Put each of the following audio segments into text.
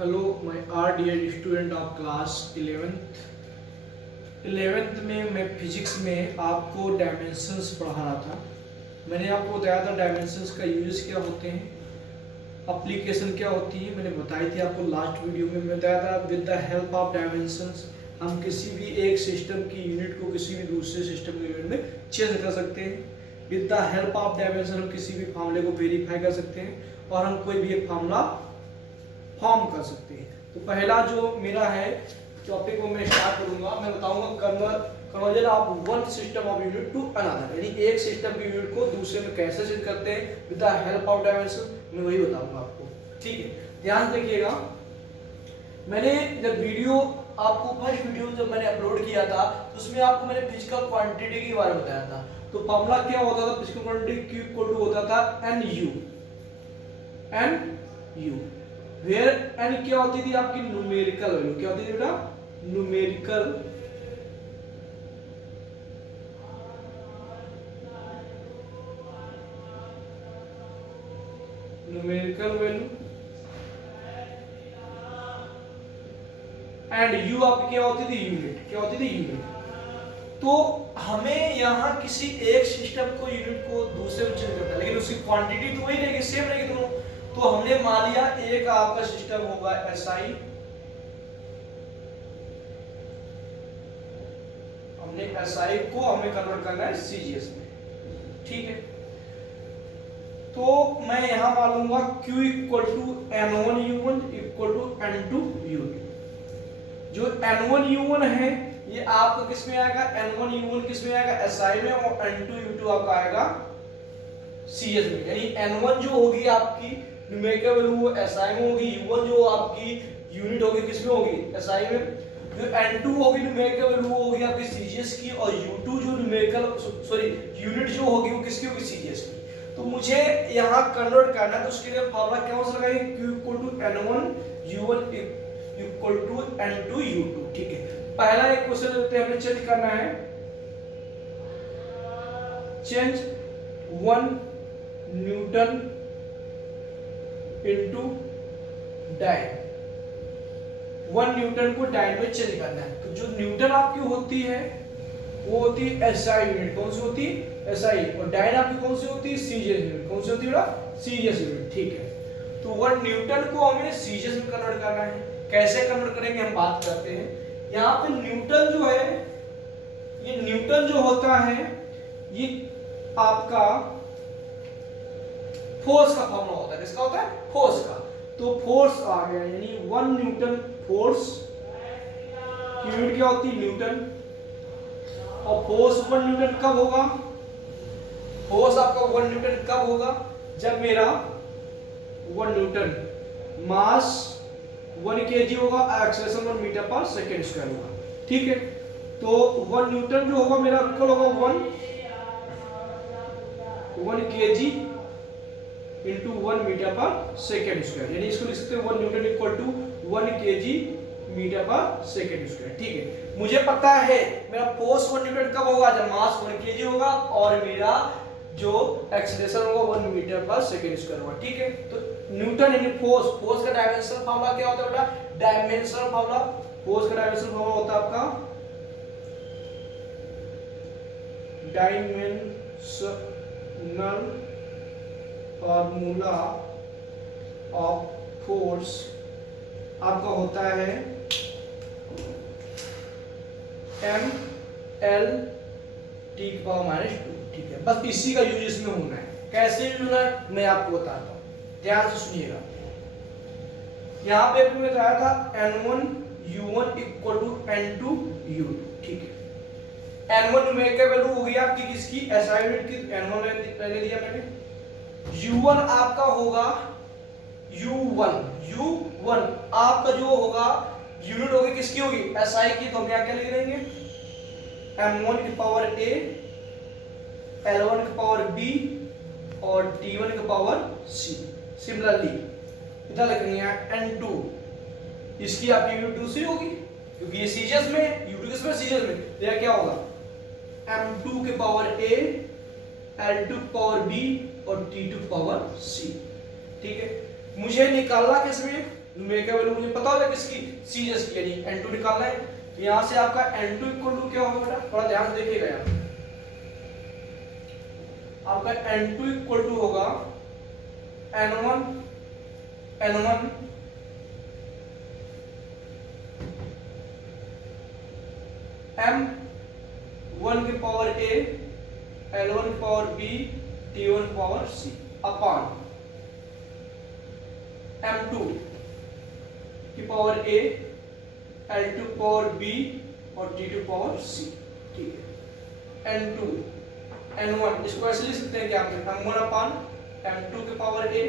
Hello my our dear student of class 11th में मैं physics में आपको डायमेंशंस पढ़ा रहा था। मैंने आपको बताया था डायमेंशंस का यूजेस क्या होते हैं, एप्लीकेशन क्या होती है, मैंने बताई थी आपको लास्ट वीडियो में। मैं बताया था with the help of dimensions हम किसी भी एक सिस्टम की यूनिट को किसी भी दूसरे सिस्टम की यूनिट में चेंज कर सकते हैं। With the help of dimension हम किसी भी फार्मूले को वेरीफाई कर सकते हैं और हम कोई भी एक फार्मूला फॉर्म कर सकते हैं। तो पहला जो मेरा है टॉपिक वो मैं स्टार्ट करूंगा, मैं बताऊंगा conversion of one system of unit to another, यानी एक सिस्टम की यूनिट को दूसरे में कैसे चेंज करते हैं with the help of dimension, मैं वही बताऊंगा आपको। ठीक है, ध्यान देखिएगा। मैंने जब वीडियो आपको फर्स्ट वीडियो जब मैंने अपलोड किया था तो उसमें आपको मैंने फिजिकल क्वांटिटी के बारे में बताया था। तो फॉर्मूला क्या होता था physical quantity Q equal to होता था NU वेयर n क्या होती थी आपकी न्यूमेरिकल वैल्यू। क्या होती थी बेटा? न्यूमेरिकल वैल्यू एंड u आपकी क्या होती थी यूनिट। क्या होती थी यूनिट। तो हमें यहाँ किसी एक सिस्टम को यूनिट को दूसरे में चेंज करना है, लेकिन उसकी क्वांटिटी तो वही रहेगी, सेम रहेगी दोनों। तो हमने मान लिया एक आपका सिस्टम होगा SI, हमने SI को हमें कन्वर्ट करना है CGS में। ठीक है, तो मैं यहां मान लूंगा Q equal to N1U1 equal to N2U2। जो N1U1 है ये आपका किस में आएगा? N1U1 किस में आएगा? SI में, और N2U2 आपका आएगा CS में। यानी N1 जो होगी आपकी न्यूमेरिकल वैल्यू वो SI में होगी, U1 जो आपकी यूनिट होगी किस में होगी? SI में। जो N2 होगी न्यूमेरिकल वैल्यू वो होगी आपकी CGS की, और U2 जो यूनिट जो होगी वो किसकी होगी? CGS की। तो मुझे यहाँ कन्वर्ट करना है, तो उसके लिए फॉर्मूला क्या हो लगाएंगे? Q equal to N1U1 equal to N2U2। ठीक है, पहला एक क्वेश्चन लेते हैं, हमें चेंज करना है, change 1 newton into dyne. 1 newton को डाइन में चेंज करना है। तो जो न्यूटन आपकी होती है वो होती है SI यूनिट। कौन सी होती है? SI। और डाइन आपकी कौन सी होती है? CGS unit. कौन सी होती है? CGS unit. ठीक है, तो 1 न्यूटन को हमें CGS में कन्वर्ट करना है। कैसे कन्वर्ट करेंगे हम बात करते हैं। यहाँ पे न्यूटन जो है, ये न्यूटन जो होता है ये आपका फोर्स का फॉर्मूला होता है। किसका होता है? फोर्स का। तो फोर्स आ गया, यानी 1 न्यूटन फोर्स की यूनिट क्या होती है? न्यूटन। और फोर्स 1 न्यूटन कब होगा? फोर्स आपका 1 न्यूटन कब होगा? जब मेरा 1 न्यूटन मास 1 kg होगा, acceleration 1 metre per second square होगा। ठीक है, तो 1 न्यूटन जो होगा मेरा इक्वल होगा 1 kg into 1 metre per second square. यानी इसको लिख सकते हैं 1 newton equal to 1 kg metre per second square. ठीक है, मुझे पता है मेरा फोर्स 1 न्यूटन कब होगा? जब मास 1 kg होगा और मेरा जो एक्सेलरेशन होगा 1 मीटर पर सेकेंड स्क्वायर होगा। ठीक है, तो न्यूटन यानी फोर्स का डायमेंशनल फार्मूला क्या होता है बेटा? डायमेंशनल फार्मूला, फोर्स का डायमेंशनल फार्मूला होता है आपका डायमेंशनल फार्मूला ऑफ फोर्स आपका होता है ML/2। ठीक है, बस इसी का यूज इसमें होना है। कैसे यूज होना है मैं आपको बताता हूं, ध्यान से सुनिएगा। यहां पे आपने बताया था N1U1 इक्वल टू N2U2। ठीक है, N1 न्यूमेरिकल वैल्यू हो गई आपकी किसकी? SI यूनिट की। N1 पहले दिया मैंने। U1 आपका होगा U1 आपका जो होगा यूनिट होगी किसकी होगी? SI की। तो हम यहां क्या लिख देंगे? M1 की पावर A, L1 की पावर B और T1 की पावर C। सिमिलरली इधर लिखेंगे N2, इसकी आपकी यूनिट दूसरी होगी क्योंकि ये सीजीएस में, U2 किसमें? सीजीएस में। तो यह क्या होगा? M2 के power A, L2 power B और T2 पावर C। ठीक है, मुझे निकालना किसमें? न्यूमेरिकल का वैल्यू मुझे पता होगा किसकी, सीरीज की, यानी n2 निकालना है। तो यहाँ से आपका n2 इक्वल टू क्या होगा बेटा, थोड़ा ध्यान से देखिएगा यहाँ, आपका n2 इक्वल टू होगा n1 m1 के पावर a l1 के पावर b t1 के पावर c अपॉन m2 की power a l2 power b और t2 पावर c। ठीक है, n2 n1 इसको ऐसे लिख सकते हैं क्या, m1 अपॉन m2 के पावर a,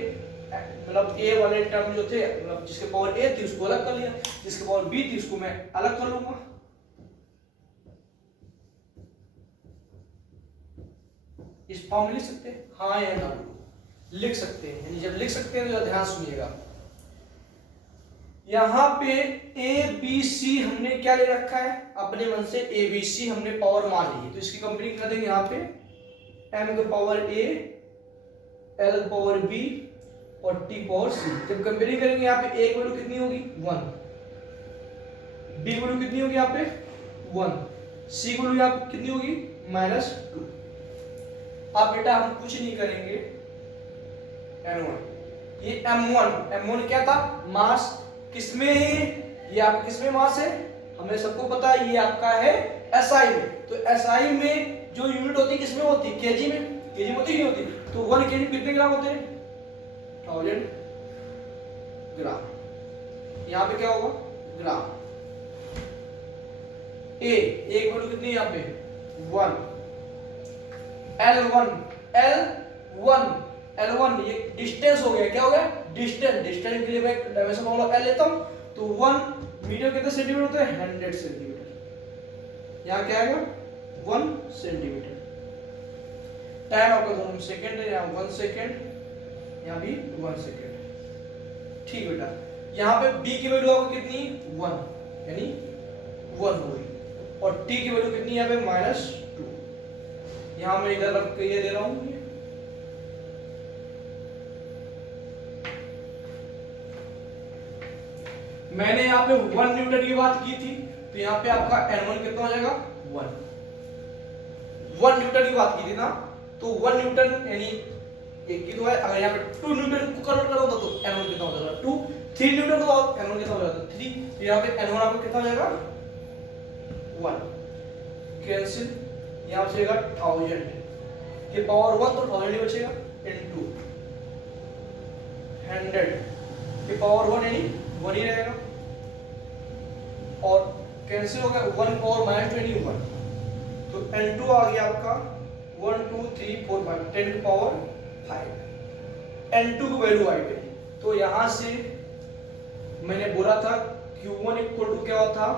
मतलब a वाले टर्म जो थे, मतलब जिसके पावर a थी उसको अलग कर लिया, जिसके पावर b थी उसको मैं अलग कर लूंगा। इस फॉर्म में लिख सकते हैं, हाँ या ना लिख सकते हैं, यानी जब लिख सकते हैं तो ध्यान सुनिएगा। यहाँ पे a b c हमने क्या ले रखा है, अपने मन से a b c हमने पावर मान ली है, तो इसकी कंपेयरिंग कर देंगे। यहाँ पे m के पावर a l के पावर b और t पावर c, जब कंपेयरिंग करेंगे यहाँ पे a की वैल्यू कितनी होगी 1, b की वैल्यू कितनी होगी यहाँ पे 1, c की वैल्यू यहाँ पे कितनी होगी -2। अब बेटा हम कुछ नहीं करेंगे, n1 ये m1 क्या था, मास किसमें है, ये आपका किसमें मास है, हमें सबको पता है ये आपका है SI में। तो SI में जो यूनिट होती है किसमें होती है, केजी में, केजी में होती नहीं होती। तो 1 केजी कितने ग्राम होते हैं, 1000 ग्राम। यहाँ पे क्या होगा ग्राम। एक वैल्यू कितनी है यहाँ पे 1, L1 ये डिस्टेंस हो गया, क्या हो गया डिस्टेंस, डिस्टेंस के लिए मैं डायमेंशन फॉर्मूला L लेता हूं, तो 1 मीटर कितने सेंटीमीटर होते हैं 100 सेंटीमीटर, यहाँ क्या आएगा 1 सेंटीमीटर। टाइम आपका 2 सेकंड है, यहाँ 1 सेकंड, यहाँ भी 1 सेकंड। ठीक बेटा, यहाँ पे b की वैल्यू आपको कितनी 1, यानी 1 होगी, और t की वैल्यू कितनी यहाँ पे -2। यहाँ मैं इधर रख के ये दे रहा हूँ, मैंने यहाँ पे 1 न्यूटन की बात की थी, तो यहाँ पे आपका n1 कितना हो जाएगा 1 न्यूटन की बात की थी ना, तो 1 न्यूटन यानी एक ही तो है। अगर यहाँ पे 2 न्यूटन को कन्वर्ट करोगे तो n1 कितना हो जाएगा 2, 3 न्यूटन तो n1 कितना हो जाएगा 3, तो यहाँ पे n1 आपको कितना हो जाएगा 1, कैंसिल, यहाँ बचेगा 1000 ये पावर 1 तो 1000 ही बचेगा, इनटू 100 ये पावर 1 यानी 1 ही रहेगा, और कैंसिल हो गया 1 पावर -2 यानी 1, तो n2 आ गया आपका 1 2 3 4 5 10 की पावर 5, n2 की वैल्यू आई गई। तो यहां से मैंने बोला था q1 इक्वल टू क्या था,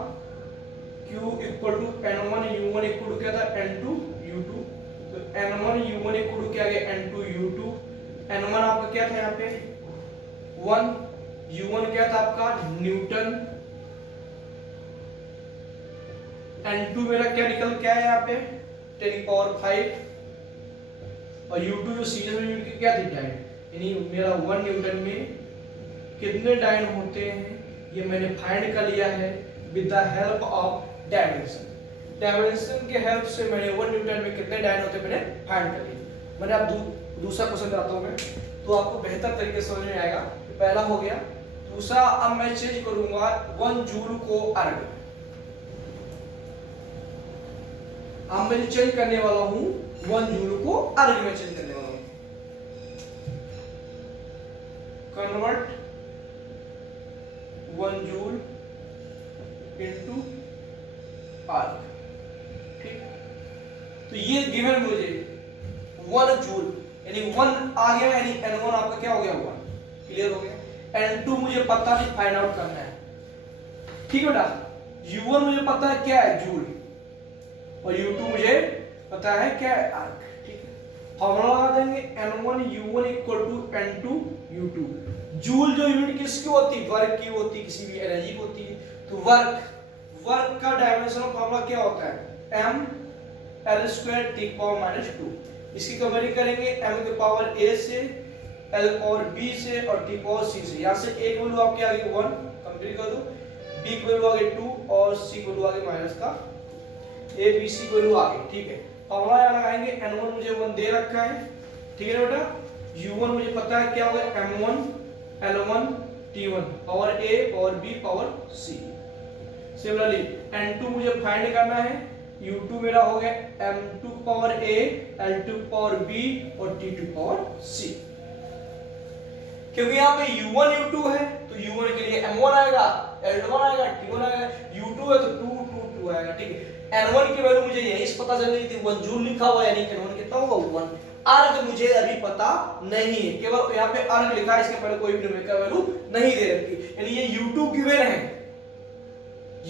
q equal to n1 u1 equal to क्या था n2 u2, तो n1 u1 इक्वल टू क्या आ गया n2 u2, n1 आपका क्या था यहाँ पे 1, u1 क्या था आपका न्यूटन, n2 मेरा क्या निकल क्या है यहाँ पे 10 की पावर 5, और u2 जो सीरीज में यूनिट की क्या थी डाइन, यानी मेरा 1 न्यूटन में कितने डाइन होते हैं ये मैंने फाइंड कर लिया है with the help of dimension. Dimension के हेल्प से मैंने 1 न्यूटन में कितने डाइन होते हैं मैंने फाइंड कर लिया। मैंने अब दूसरा क्वेश्चन कराता हूँ मैं, तो आपको बेहतर तरीके से समझ में आएगा। पहला हो गया, दूसरा अब मैं चेंज करूंगा 1 जूल को अर्ग, अब मैं चेंज करने वाला हूं 1 जूल को अर्ग में चेंज करने वाला हूं। कन्वर्ट 1 जूल इनटू अर्ग, ठीक। तो ये गिवन मुझे 1 जूल यानी 1 आ गया, यानी n1 आपका क्या हो गया 1, क्लियर हो गया। n2 मुझे पता नहीं, फाइंड आउट करना है, ठीक बेटा। u1 मुझे पता है क्या है जूल, और u2 मुझे पता है क्या है आर्क, ठीक है। फॉर्मूला लगा देंगे n1 u1 equal to n2 u2। Joule जो यूनिट किसकी होती है, वर्क की होती है, किसी भी एनर्जी की होती है। तो वर्क का डायमेंशनल फॉर्मूला क्या होता है m l² t⁻²। इसकी कंपेयरिंग करेंगे m के पावर a से L पावर B से और T पावर C से। यहाँ से A की वैल्यू आपकी आ गई 1, कंप्लीट कर दो, B की वैल्यू आ गई 2 और C की वैल्यू आ गई माइनस का A B C की वैल्यू आ गई। ठीक है, फॉर्मूला यहाँ लगाएंगे, N1 मुझे 1 दे रखा है, ठीक है ना बेटा। U1 मुझे पता है क्या होगा, M1 L1 T1 power A power B power C। Similarly N2 मुझे फाइंड करना है, U2 मेरा हो गया M2 power A L2 power B और T2 पावर C। क्योंकि यहाँ पे U1 U2 है तो U1 के लिए M1 आएगा, L1 आएगा, T1 आएगा, U2 है तो 2 2 2 आएगा। ठीक है, N1 की वैल्यू मुझे यही से पता चल गई थी, 1 जूल लिखा हुआ है, यानी N1 कितना होगा 1। अर्ग मुझे अभी पता नहीं है, केवल यहाँ पे अर्ग लिखा है, इसके पहले कोई भी न्यूमेरिकल वैल्यू नहीं दे रखी, यानी ये U2 गिवन है,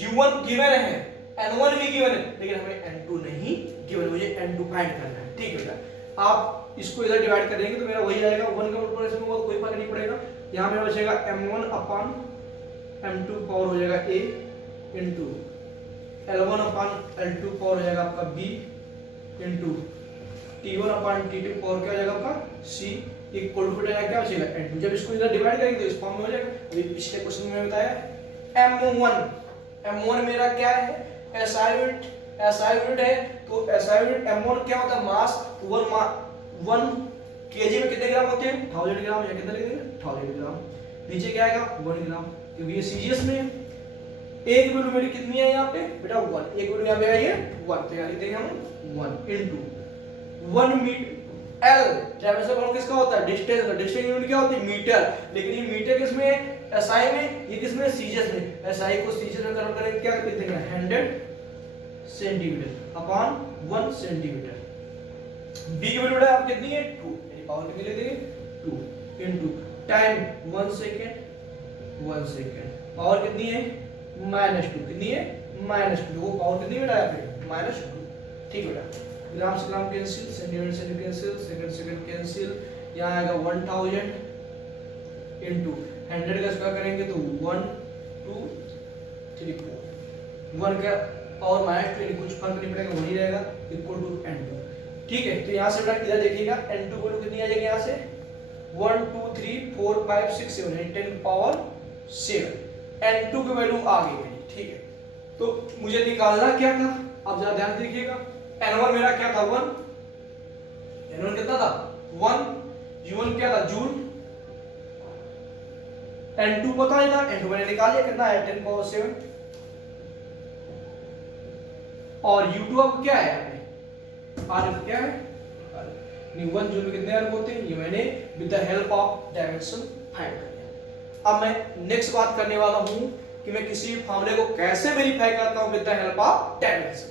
U1 गिवन है, N1 भी गिवन है, लेकिन हमें N2 नहीं गिवन, मुझे N2 फाइंड करना है। ठीक है बेटा, आप इसको इधर डिवाइड करेंगे तो मेरा वही आएगा, 1 का मल्टीप्लिकेशन होगा, कोई फर्क नहीं पड़ेगा। यहाँ मेरा बचेगा M1 अपान M2 पावर हो जाएगा A into L1 upon L2 power हो जाएगा आपका B इंटू T1 अपान T2 पावर क्या हो जाएगा आपका C इक्वल टू क्या बचेगा N2। जब इसको इधर डिवाइड करेंगे तो इस फॉर्म में हो जाएगा। अभी पिछले क्वेश्चन में बताया M1 मेरा क्या है, SI यूनिट है, तो SI यूनिट M1 क्या होता है, मास 1 kg में कितने ग्राम होते हैं, 1000 ग्राम, या कितना लिखेंगे 1000 ग्राम। नीचे क्या आएगा 1 ग्राम, क्योंकि ये सीजीएस में है। एक वैल्यू मेरी कितनी है यहाँ पे बेटा 1, एक वैल्यू यहाँ पे आई है 1, तो यहाँ लिख देंगे हम 1 इनटू 1 मीटर। L डायमेंशन कौन किसका होता है, डिस्टेंस का, डिस्टेंस यूनिट क्या होती है मीटर, लेकिन ये मीटर किसमें है, SI में, ये किसमें सीजीएस में। SI को सीजीएस में कन्वर्ट करेंगे क्या लिख देंगे 100 सेंटीमीटर अपान 1 सेंटीमीटर। B की वैल्यू आप कितनी है 2, यानी पावर कितनी लिख देंगे 2 इनटू टाइम 1 सेकंड, पावर कितनी है -2, कितनी है -2, वो पावर कितनी बेटा यहाँ पे -2। ठीक बेटा, ग्राम से ग्राम कैंसिल, सेंटीमीटर से कैंसिल, सेकंड कैंसिल, यहाँ आएगा 1000 इनटू 100 का स्क्वायर करेंगे तो 1 2 3 4, 1 का पावर -2, कुछ फर्क नहीं पड़ेगा, वही रहेगा इक्वल टू N2। ठीक है, तो यहाँ से बेटा इधर देखिएगा N2 वैल्यू कितनी आ जाएगी, यहाँ से 1 2 3 4 5 6 7 यानी 10 पावर 7 N2 की वैल्यू आ गई मेरी। ठीक है, तो मुझे निकालना क्या था, आप जरा ध्यान देखिएगा। N1 मेरा क्या था 1, N1 कितना था 1, U1 क्या था जूल, N2 पता नहीं था, N2 मैंने निकाल लिया, कितना है 10 पावर 7, और U2 अब क्या है R क्या है, 1 जूल में कितने अर्ग होते हैं, ये मैंने with the help of dimension find कर लिया। अब मैं नेक्स्ट बात करने वाला हूं कि मैं किसी फॉर्मूले को कैसे वेरीफाई करता हूं with the help of dimension.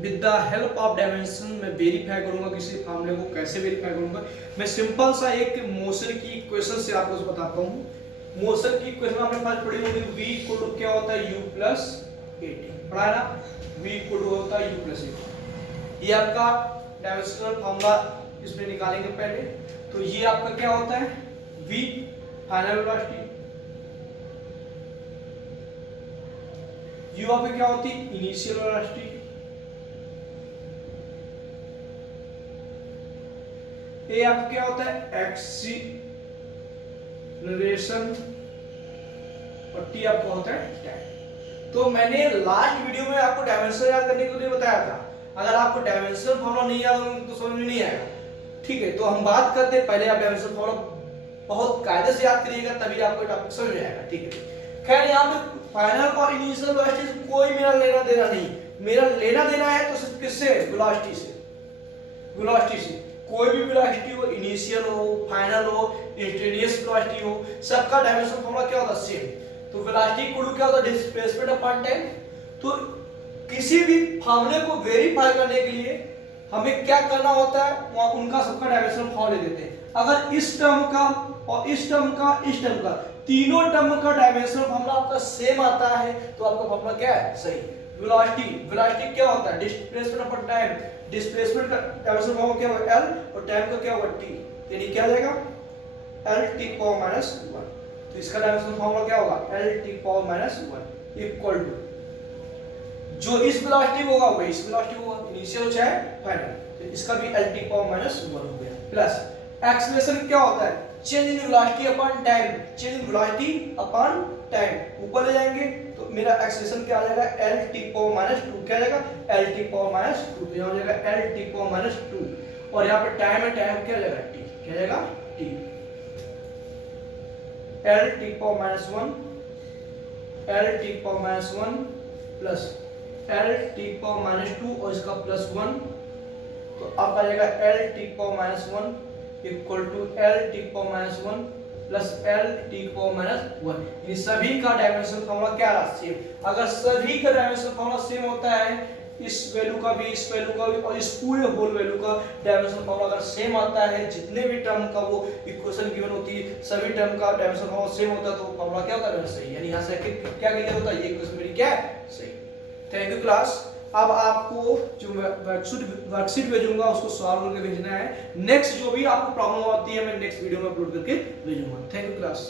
With the help of dimension मैं वेरीफाई करूंगा किसी फॉर्मूले को, कैसे वेरीफाई करूंगा, मैं सिंपल सा एक मोशन की इक्वेशन से आपको बताता हूं। मोशन की इक्वेशन आपने फर्स्ट पढ़ी होगी, v इक्वल टू क्या होता है u प्लस 80, पढ़ा है ना, v इक्वल टू होता है u प्लस 80। ये आपका डायमेंशनल फॉर्मूला इसमें निकालेंगे पहले, तो ये आपका क्या होता है v फाइनल वेलोसिटी, u आपकी क्या होती है इनिशियल वेलोसिटी, a आपका क्या होता है एक्सीलरेशन, और t आपका होता है टाइम। तो मैंने लास्ट वीडियो में आपको डायमेंशन याद करने के लिए बताया था, अगर आपको डायमेंशन फॉर्मूला नहीं याद होगा तो समझ में नहीं आएगा। ठीक है, तो हम बात करते हैं, पहले आप डायमेंशन फॉर्मूला बहुत कायदे से याद करिएगा, तभी आपको टॉपिक समझ में आएगा। ठीक है, खैर यहाँ पे फाइनल और इनिशियल वेलोसिटी से कोई मेरा लेना देना नहीं, मेरा लेना देना है तो सिर्फ किससे, वेलोसिटी से। वेलोसिटी से कोई भी वेलोसिटी हो, इनिशियल हो, फाइनल हो, इंस्टेंटेनियस वेलोसिटी हो, सबका डायमेंशन फॉर्मूला क्या होता है सेम। तो वेलोसिटी इक्वल टू क्या होता है डिस्प्लेसमेंट अपॉन टाइम। तो किसी भी फार्मूले को वेरीफाई करने के लिए हमें क्या करना होता है, वहां उनका सबका डायमेंशन फॉर्मूला देते हैं। अगर इस टर्म का और इस टर्म का, इस टर्म का, तीनों टर्म का डायमेंशन फॉर्मूला आपका सेम आता है तो आपका फॉर्मूला क्या है सही। वेलोसिटी क्या होता है डिस्प्लेसमेंट अपॉन टाइम, डिस्प्लेसमेंट का डायमेंशन फॉर्मूला क्या होगा l और टाइम का क्या होगा t, यानी क्या आ जाएगा l t पावर -1। तो इसका डायमेंशन फॉर्मूला क्या होगा l t power -1 equal to जो इस वेलोसिटी होगा वही इस वेलोसिटी होगा, इनिशियल चाहे फाइनल। तो इसका भी एल टी पावर माइनस 1 हो गया। प्लस एक्सीलरेशन क्या होता है, change in velocity upon time, change in velocity upon time. ऊपर ले जाएंगे तो मेरा एक्सीलरेशन क्या आ जाएगा, एल टी पावर माइनस 2, क्या आ जाएगा, एल टी पावर माइनस 2, तो यहाँ हो जाएगा एल टी पावर माइनस 2, और यहाँ पे टाइम है, टाइम क्या आ जाएगा, टी, क्या आ जाएगा, T, L T power minus 1, L T power minus 1 plus L T power minus 2 और इसका प्लस 1, तो अब आ जाएगा L T power minus 1 equal to L T power minus 1 plus L T power minus 1। इन सभी का डायमेंशन फॉर्मूला क्या रहा, सेम। अगर सभी का डायमेंशन फॉर्मूला सेम होता है, इस वैल्यू का भी, इस वैल्यू का भी और इस पूरे होल वैल्यू का डायमेंशन फॉर्मूला अगर सेम आता है, जितने भी टर्म का वो इक्वेशन गिवन होती है सभी टर्म का डायमेंशन फॉर्मूला सेम होता है, तो फॉर्मूला क्या होता है, सही। यानी यहां से क्या क्लियर होता है, ये इक्वेशन मेरी क्या है, सही। Thank you class. अब आपको जो वर्कशीट भेजूंगा उसको सॉल्व करके भेजना है। नेक्स्ट जो भी आपको प्रॉब्लम आती है मैं नेक्स्ट वीडियो में अपलोड करके भेजूंगा। Thank you class.